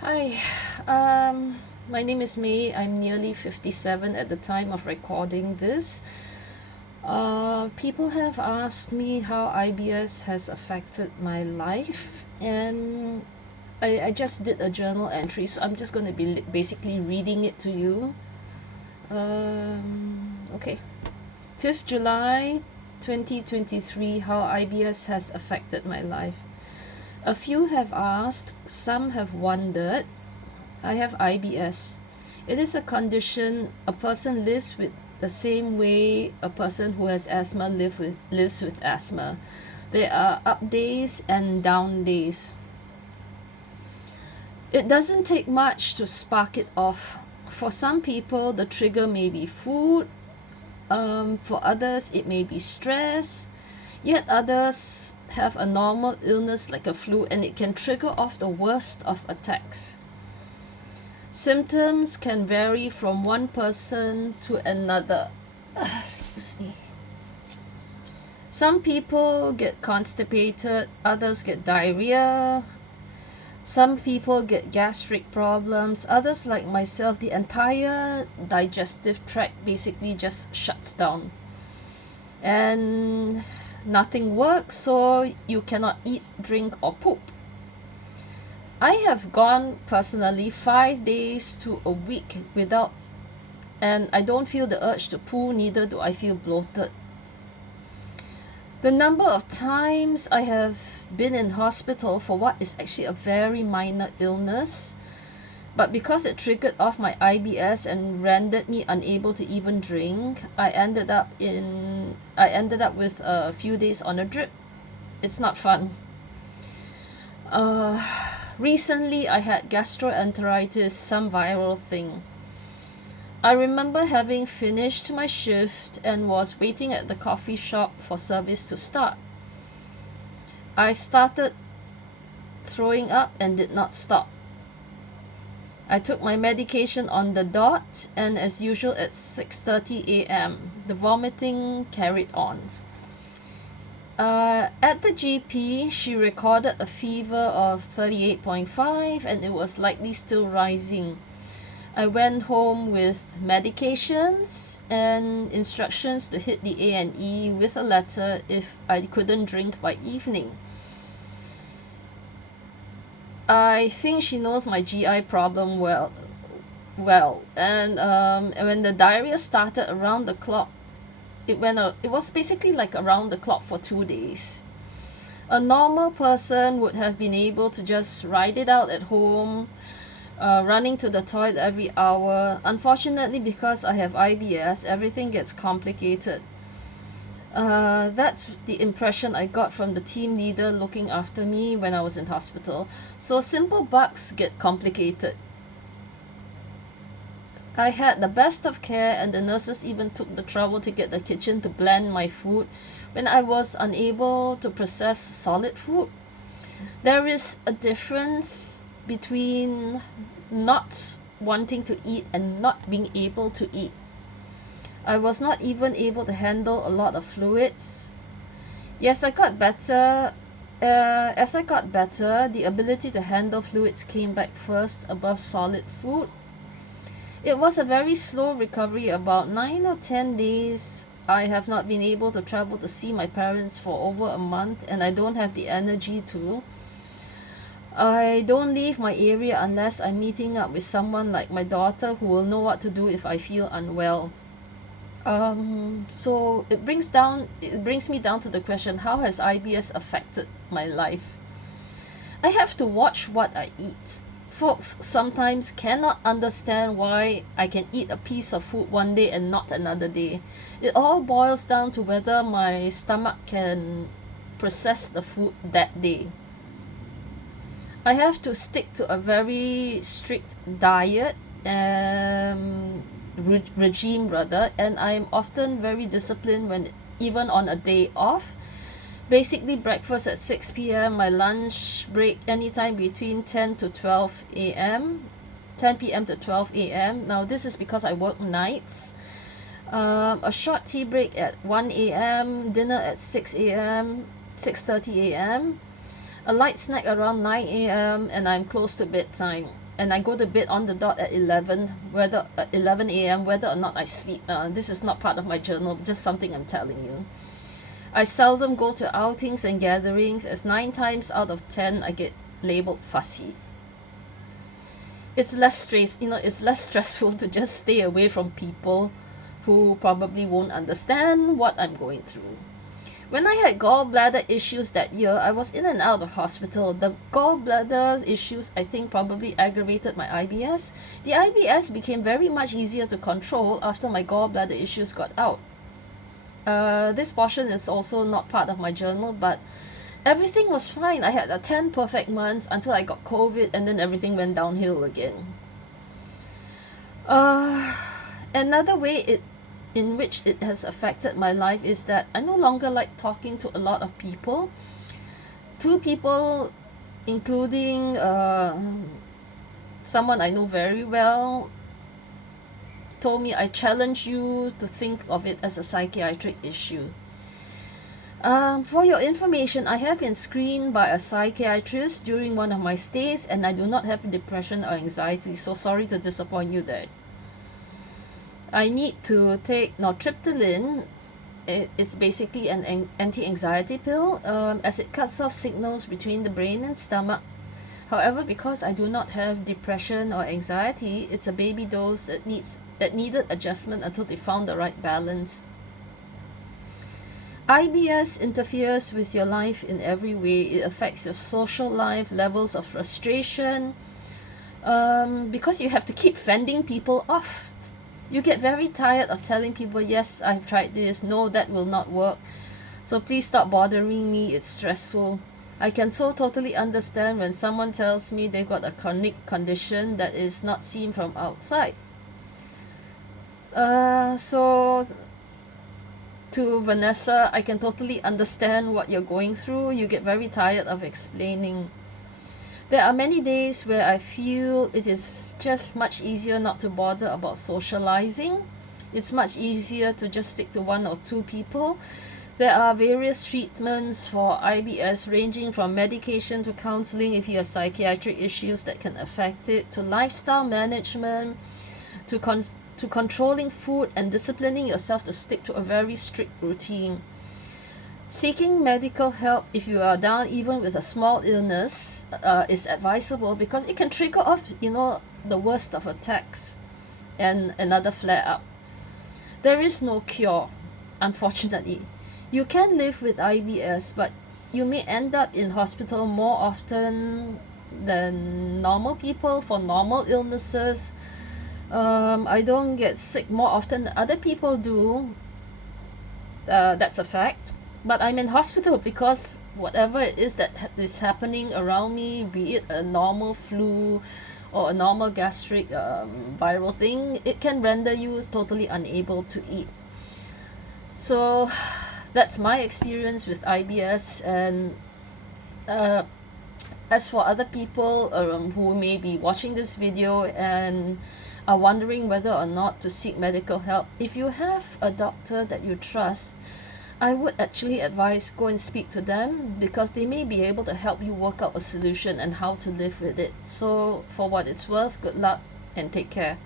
Hi, my name is May. I'm nearly 57 at the time of recording this. People have asked me how IBS has affected my life, and I just did a journal entry, so I'm just going to be basically reading it to you. Okay. 5th July 2023, how IBS has affected my life. A few have asked, some have wondered. I have IBS. It is a condition a person lives with the same way a person who has asthma lives with asthma. There are up days and down days. It doesn't take much to spark it off. For some people, the trigger may be food. For others, it may be stress. Yet others have a normal illness like a flu, and it can trigger off the worst of attacks. Symptoms can vary from one person to another. Excuse me. Some people get constipated, others get diarrhea. Some people get gastric problems, others like myself, the entire digestive tract basically just shuts down. And nothing works, so you cannot eat, drink, or poop. I have gone personally 5 days to a week without, and I don't feel the urge to poo, neither do I feel bloated. The number of times I have been in hospital for what is actually a very minor illness, but because it triggered off my IBS and rendered me unable to even drink, I ended up with a few days on a drip. It's not fun. Recently I had gastroenteritis, some viral thing. I remember having finished my shift and was waiting at the coffee shop for service to start. I started throwing up and did not stop. I took my medication on the dot, and as usual at 6:30 a.m. the vomiting carried on. At the GP, she recorded a fever of 38.5 and it was likely still rising. I went home with medications and instructions to hit the A&E with a letter if I couldn't drink by evening. I think she knows my GI problem well, and when the diarrhea started around the clock, it was basically like around the clock for 2 days. A normal person would have been able to just ride it out at home, running to the toilet every hour. Unfortunately, because I have IBS, everything gets complicated. That's the impression I got from the team leader looking after me when I was in hospital. So simple bugs get complicated. I had the best of care, and the nurses even took the trouble to get the kitchen to blend my food when I was unable to process solid food. There is a difference between not wanting to eat and not being able to eat. I was not even able to handle a lot of fluids. Yes, I got better. As I got better, the ability to handle fluids came back first above solid food. It was a very slow recovery, about 9 or 10 days. I have not been able to travel to see my parents for over a month, and I don't have the energy to. I don't leave my area unless I'm meeting up with someone like my daughter who will know what to do if I feel unwell. So it brings me down to the question, how has IBS affected my life? I have to watch what I eat. Folks sometimes cannot understand why I can eat a piece of food one day and not another day. It all boils down to whether my stomach can process the food that day. I have to stick to a very strict diet regime rather, and I'm often very disciplined when even on a day off. Basically breakfast at 6 p.m, my lunch break anytime between 10 to 12 a.m, 10 p.m to 12 a.m. Now this is because I work nights. A short tea break at 1 a.m, dinner at 6 a.m, 6:30 a.m, a light snack around 9 a.m, and I'm close to bedtime. and I go to bed on the dot at 11 a.m. whether or not I sleep. This is not part of my journal, just something I'm telling you. I seldom go to outings and gatherings, as 9 times out of 10 I get labeled fussy. It's less stressful to just stay away from people who probably won't understand what I'm going through. When I had gallbladder issues that year, I was in and out of hospital. The gallbladder issues, I think, probably aggravated my IBS. The IBS became very much easier to control after my gallbladder issues got out. This portion is also not part of my journal, but everything was fine. I had 10 perfect months until I got COVID, and then everything went downhill again. Another way in which it has affected my life is that I no longer like talking to a lot of people. 2 people, including someone I know very well, told me, I challenge you to think of it as a psychiatric issue. For your information, I have been screened by a psychiatrist during one of my stays, and I do not have depression or anxiety, so sorry to disappoint you there. I need to take nortriptyline. It's basically an anti-anxiety pill, as it cuts off signals between the brain and stomach. However, because I do not have depression or anxiety, it's a baby dose that needed adjustment until they found the right balance. IBS interferes with your life in every way. It affects your social life, levels of frustration, because you have to keep fending people off. You get very tired of telling people, yes, I've tried this, no, that will not work, so please stop bothering me, it's stressful. I can so totally understand when someone tells me they've got a chronic condition that is not seen from outside. So to Vanessa, I can totally understand what you're going through. You get very tired of explaining. There are many days where I feel it is just much easier not to bother about socializing. It's much easier to just stick to 1 or 2 people. There are various treatments for IBS, ranging from medication to counseling if you have psychiatric issues that can affect it, to lifestyle management, to controlling food and disciplining yourself to stick to a very strict routine. Seeking medical help if you are down even with a small illness is advisable, because it can trigger off, the worst of attacks and another flare-up. There is no cure, unfortunately. You can live with IBS, but you may end up in hospital more often than normal people for normal illnesses. I don't get sick more often than other people do. That's a fact. But I'm in hospital because whatever it is that is happening around me, be it a normal flu or a normal gastric viral thing, it can render you totally unable to eat. So that's my experience with IBS. And as for other people who may be watching this video and are wondering whether or not to seek medical help, if you have a doctor that you trust, I would actually advise go and speak to them, because they may be able to help you work out a solution and how to live with it. So for what it's worth, good luck and take care.